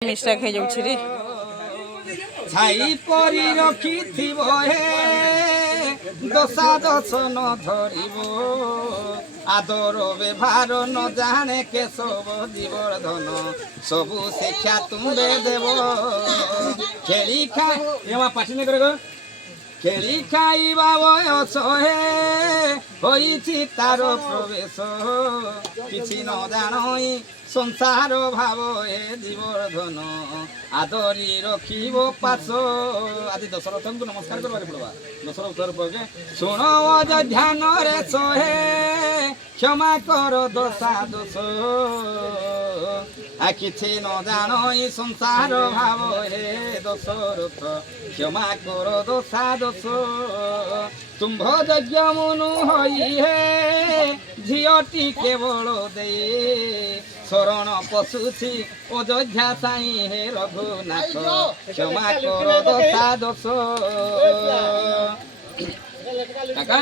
mistake हो जाउछि रे छाई परी रखिथिब हे दशा दशन धरिब आदर व्यवहार न जाने केशव जीवर्धन सबु शिक्षा तुम्बे देव खेली खा एमा पाठिने करे खेली खाइबा बयस हे होइछि तार प्रवेश किछि न जाणई संसार भाव हे जीवर्धन आदरी रखिब पास आदि दशरथ को नमस्कार करबारे पड़वा दशरथ उत्तर पगे सुन ध्यान रे सोहे क्षमा कर दशा दोष आ किछि न जाणई संसार भाव हे दशरथ क्षमा कर दशा दोष तुम्भ यज्ञ मनु हई हे झीटी केवल दे शरण पशुछि अयोध्या साई हे रघुनाथ क्षमा कर दशा दोष काका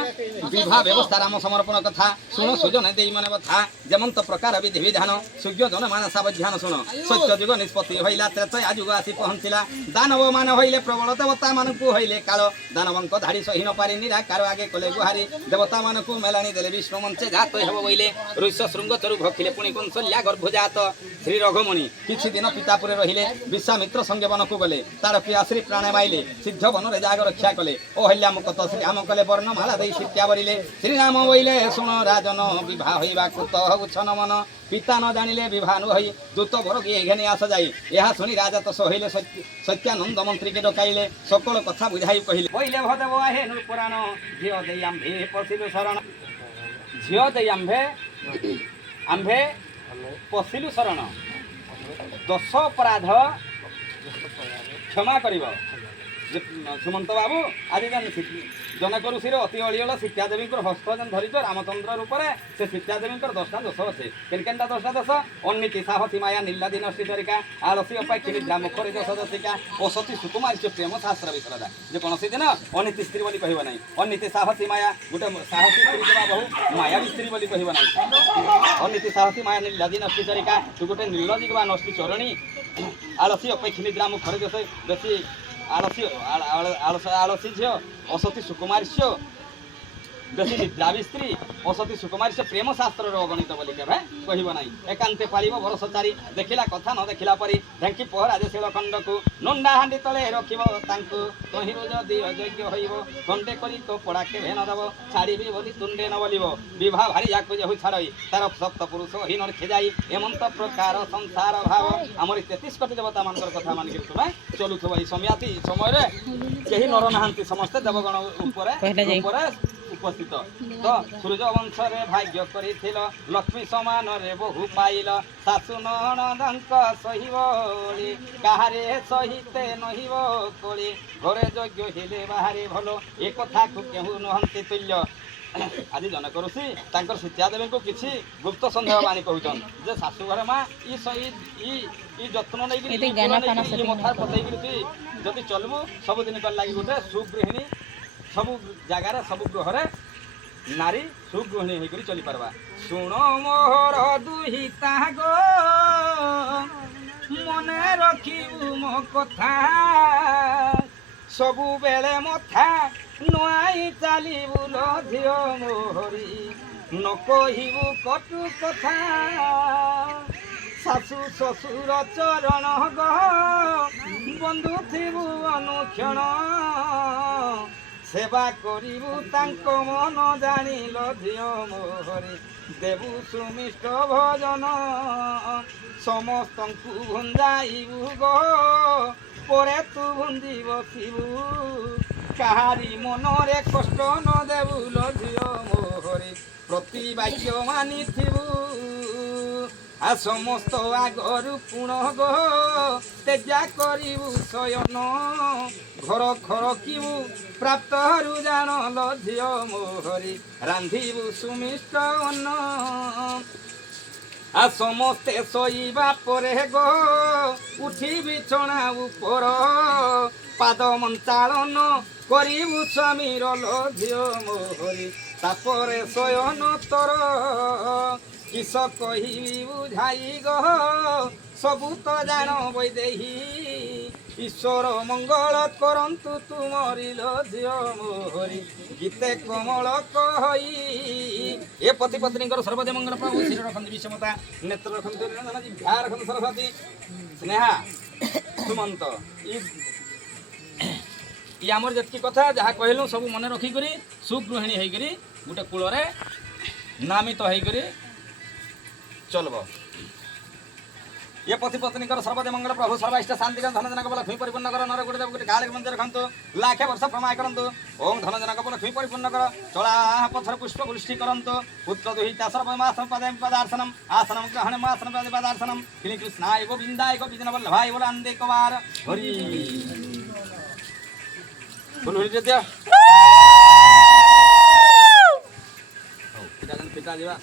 विवाह व्यवस्था राम समर्पण कथा शुण सुजन दे मन बथा जमंत प्रकार विधि विधान सूर्य जन मानसा ध्यान शुण सत्य जुग निष्पत्ति होइला त्रेतया जुग आसी पहुँचला दानव मान होइले प्रबल देवता मानकु होइले काल दानवंक धाड़ी सही न पारि निराकार आगे कले गुहारी देवता मानकु मेलानी देले विष्णु मंचे जात हेब बोइले ऋष शृंग चरु भखिले पुणी कौशल्या गर्भजात श्री रघुमुनि किछि दिन पितापुरे रहिले विश्वामित्र संगे वनकु गले तार प्रिया श्री प्राण माइले सिद्ध वन रे जाग रक्षा कले ओहल्या मुकत श्री राम कले वर्णमाला दई शिक्षा बरिले श्रीराम बोइले सुन राजन विवाह होइबा कुत उछन मन पिता न जानिले विवाह नु होई दूत बर के घेने आस जाई यह सुनी राजा तो सोहिले सत्यानंद मंत्री के डकाइले सकल कथा बुझाई कहिले बोइले भदव आहे नुपुराण झियो देई आंभे पसिलु शरण झियो देई आंभे पसिलु शरण दश अपराध क्षमा करिब सुमंत बाबू आदि जनक ऋषि अति अड़ियल सीतादेवी हस्त जन धरी रामचंद्र रूप से सीतादेवी दशटा दोष अच्छे केनकेनटा दशटा दोष अनिति साहसी माया नीलादी नष्टिचरिका आलसी अपाक्षी निद्रा मुखरी दश दशिका असती सुकुमारी प्रेम शास्त्र विशरदा जे कौन दिन अनिति स्त्री बोली कहब ना अनिति साहसी माया गोटे साहसी स्त्री देवा बहु मायावी स्त्री बोली कहब ना अनिति साहसी माया नीलादी नष्टिचरिका तू गोटे नीलदी बा नष्टि चरणी आलसी अपेक्षी निद्रा मुखरी दश बेसी आलसी झील असती सुकुमारी बेसी निद्रावी स्त्री असती सुकुमारी प्रेम शास्त्र अगणित बोली केवे कहब ना एकांते पालिब बरस चारि देखिला कथा न देखिला परी ढेंकी पहरा जे शिलखंड को नंडा हांडी तले रखिब तांकु तहिरु जदि अयोग्य होइब खंडे करी तो पड़ा केभे न देव छाड़ीबी बोली तुंडे न बोलिब विवाह भारी याकु जेहु छाड़ई तार सप्त पुरुष हिन खेजाई एमंत प्रकार संसार भाव आमर 33 कोटी देवता मानकर कथा मान के तुमे चलुथबा ई समयाती समय रे केही नर नाहंती समस्त देवगण ऊपर उपस्थित तो सूर्य वंश रे भाग्य करिथिल लक्ष्मी समान रे बहु पाइल सासु ननदंक सहिबोली काहारे सहिते नहिब कोली घरे यज्ञ हेले बाहरे भलो ए कथा को केहू नहंती तुल्य आदि जनक ऋषि तांकर सीतादेवी को किछि गुप्त संदेह बानी कहउछन जे सासु घर मा ई सही ई जत्न नै कि मथा पतई कि जदि चलबो सब दिन कर लागि गोटे सुगृहिणी सबु जगार सबु ग्रह नारी सुगृहिणी होकर चली पारवा सुण मोहर दुहिता गो मने रखिबु मो कथा सबु बेले मथा नुआई चालिबु लो झियो मोहरी न कहिबु कटु कथा सासु ससुर चरण गो बंधु थिबु अनुक्षण सेवा करिबु तांको मन जानिल झियो मोहरी देबु सुमिष्ट भोजन समस्तंकु भुंजाइबु गो परे तू भुंजी बसिबु काहारी मनरे कष्ट न देबु लो झियो मोहरी प्रति वाक्य मानिथिबु आ समस्त आगरु पुण गो तेजा करिबु शयन घर खरकिबु प्राप्त हरु जान झियो मोहरी रांधिबु सुमिष्ट अन्न आ समस्ते शोइबा परे गो उठी बिछଣା उपर पाद मंचालन करिबु स्वामीर लो झियो मोहरी तापरे शयन तोर किस कही बुझाई गो सबू तो जान बैदेही ईश्वर मंगल करंतु तुमरी झियो मोहरी गीते कमल कही ए पति पत्नी सर्वदे मंगल प्रभु शिर रखंतु विषमता नेत्र रखंतु जिह्वा रखंतु सरस्वती स्नेहा सुमंत ई आमर जतकी कथा जहाँ कहलु सब मन रखिक सुगृहिणी होकर गोटे कूल नामित होकर चलब ये पति पत्नी सर्वदे मंगल प्रभु सर्वाष्ट शांति धन जनक बल लक्ष्मी परिपूर्ण कर नर गुरुदेव गुटे गाड़ी मंदिर रखु लाखे वर्ष प्रमाय करंतु ओम धन जनक बल लक्ष्मी परिपूर्ण कर चला पथर पुष्प वृष्टि करंतु पुत्र दुहिता सर्वमासम पदार्शनम आसनम ग्रहण मासन पदार्शनम श्री कृष्णाय गोविंदाय गोविंद वल्लभाय बोल अंदे कवार हरि बोल हरि जत्या पिता जीवा